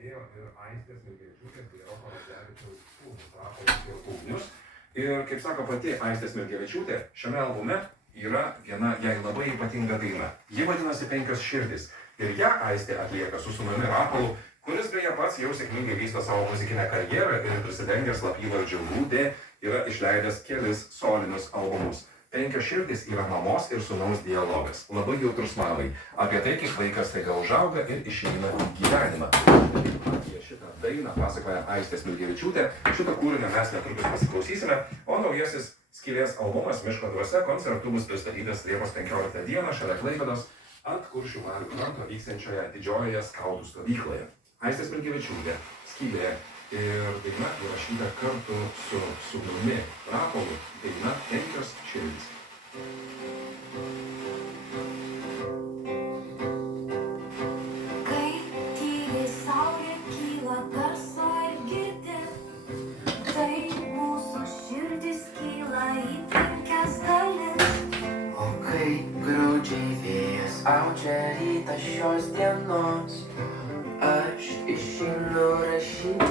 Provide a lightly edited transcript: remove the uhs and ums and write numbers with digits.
prisidėjo ir Aistės Smilgevičiūtės bei Roko Radzevičiaus sūnus Rapolas ir Ugnius. Ir, kaip sako pati Aistė Smilgevičiūtė, šiame albume yra viena jai labai ypatinga daina. Ji vadinasi 5 širdys. Ir ją Aistė atlieka su sūnumi Rapolu, kuris beje pats jau sėkmingai vysto savo muzikinę karjerą ir prisidengęs slapyvardžiu Rūdė yra išleidęs kelis solinius albumus. 5 širdys yra mamos ir sūnaus dialogas. Labai jautrus mamai. Apie tai, kaip vaikas staiga užauga ir išeina į gyvenimą. Apie šitą dainą pasakoja Aistė Smilgevičiūtė. Šitą kūrinį mes netrukus pasiklausysime, o naujasis Skylės albumas Miško dvasia koncertu bus pristatytas Liepos 15 dieną šalia Klaipėdos ant Kuršių marių kranto vyksiančioje didžiojoje skautų stovykloje. Aistė Smilgevičiūtė, Skylė ir daina įrašyta kartu su sūnumi Rapolu, daina 5 širdys. Kai tyliai saulė kyla garso ir girdi, tai mūsų širdis kyla į 5 dalis. O kai graudžiai vėjas audžia rytą šios dienos, aš išeinu rašyti